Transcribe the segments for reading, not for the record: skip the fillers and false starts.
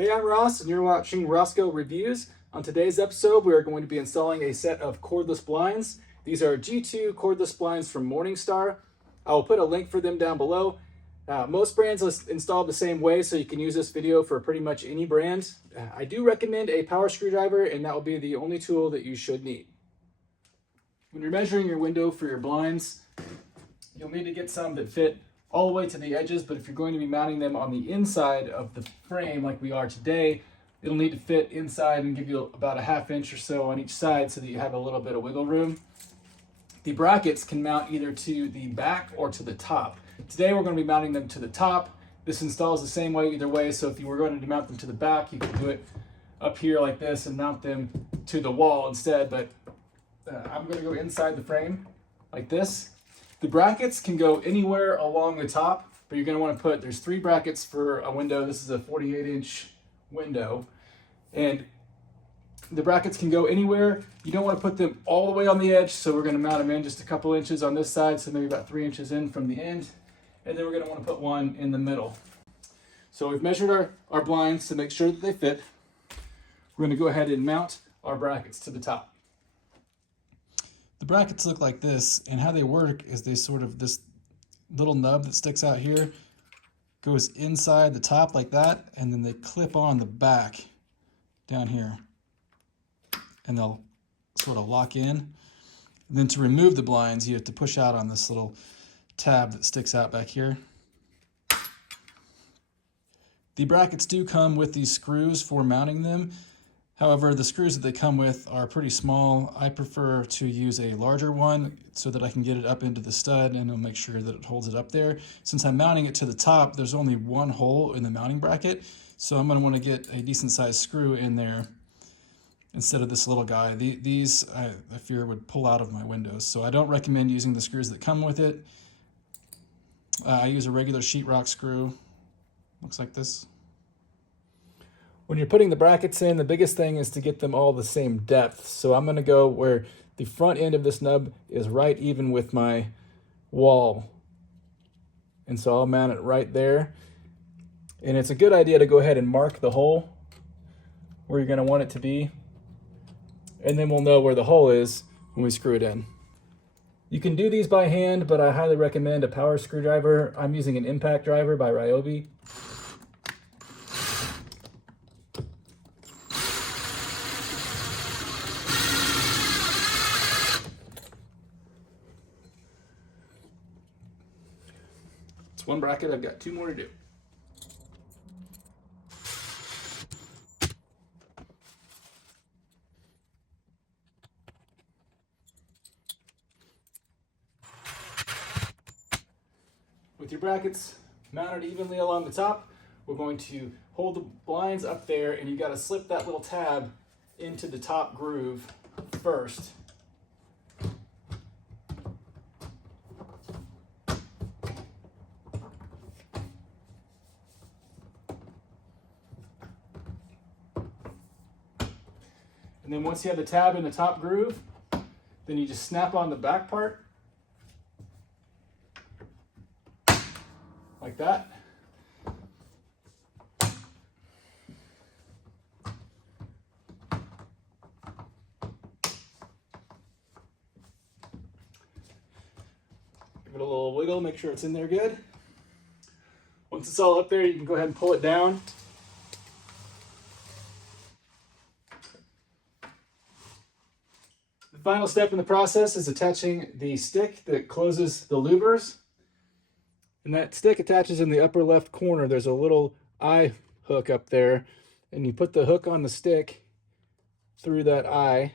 Hey, I'm Ross, and you're watching Rosco Reviews. On today's episode, we are going to be installing a set of cordless blinds. These are G2 cordless blinds from Morningstar. I will put a link for them down below. Most brands install the same way, so you can use this video for pretty much any brand. I do recommend a power screwdriver, and that will be the only tool that you should need. When you're measuring your window for your blinds, you'll need to get some that fit all the way to the edges, but if you're going to be mounting them on the inside of the frame like we are today, it'll need to fit inside and give you about a ½ inch or so on each side so that you have a little bit of wiggle room. The brackets can mount either to the back or to the top. Today we're going to be mounting them to the top. This installs the same way either way, so if you were going to mount them to the back, you can do it up here like this and mount them to the wall instead, but I'm going to go inside the frame like this. The brackets can go anywhere along the top, but you're going to want to there's 3 brackets for a window. This is a 48-inch window, and the brackets can go anywhere. You don't want to put them all the way on the edge, so we're going to mount them in just a couple inches on this side, so maybe about 3 inches in from the end, and then we're going to want to put one in the middle. So we've measured our blinds to make sure that they fit. We're going to go ahead and mount our brackets to the top. The brackets look like this, and how they work is they sort of, this little nub that sticks out here goes inside the top like that, and then they clip on the back down here, and they'll sort of lock in. And then to remove the blinds, you have to push out on this little tab that sticks out back here. The brackets do come with these screws for mounting them. However, the screws that they come with are pretty small. I prefer to use a larger one so that I can get it up into the stud and it'll make sure that it holds it up there. Since I'm mounting it to the top, there's only one hole in the mounting bracket, so I'm going to want to get a decent sized screw in there instead of this little guy. These I fear would pull out of my windows, so I don't recommend using the screws that come with it. I use a regular sheetrock screw. Looks like this. When you're putting the brackets in, the biggest thing is to get them all the same depth. So I'm going to go where the front end of this nub is right even with my wall. And so I'll mount it right there. And it's a good idea to go ahead and mark the hole where you're going to want it to be. And then we'll know where the hole is when we screw it in. You can do these by hand, but I highly recommend a power screwdriver. I'm using an impact driver by Ryobi. It's one bracket, I've got 2 more to do. With your brackets mounted evenly along the top, we're going to hold the blinds up there, and you got to slip that little tab into the top groove first. And then once you have the tab in the top groove, then you just snap on the back part like that. Give it a little wiggle, make sure it's in there good. Once it's all up there, you can go ahead and pull it down. The final step in the process is attaching the stick that closes the louvers. And that stick attaches in the upper left corner. There's a little eye hook up there, and you put the hook on the stick through that eye.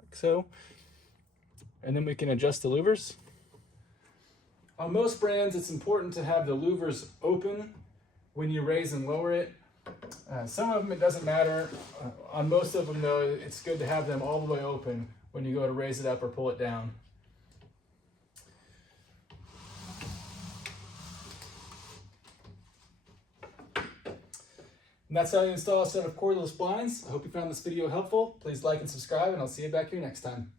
Like so. And then we can adjust the louvers. On most brands, it's important to have the louvers open when you raise and lower it. Some of them it doesn't matter. On most of them though, it's good to have them all the way open when you go to raise it up or pull it down. And that's how you install a set of cordless blinds. I hope you found this video helpful. Please like and subscribe, and I'll see you back here next time.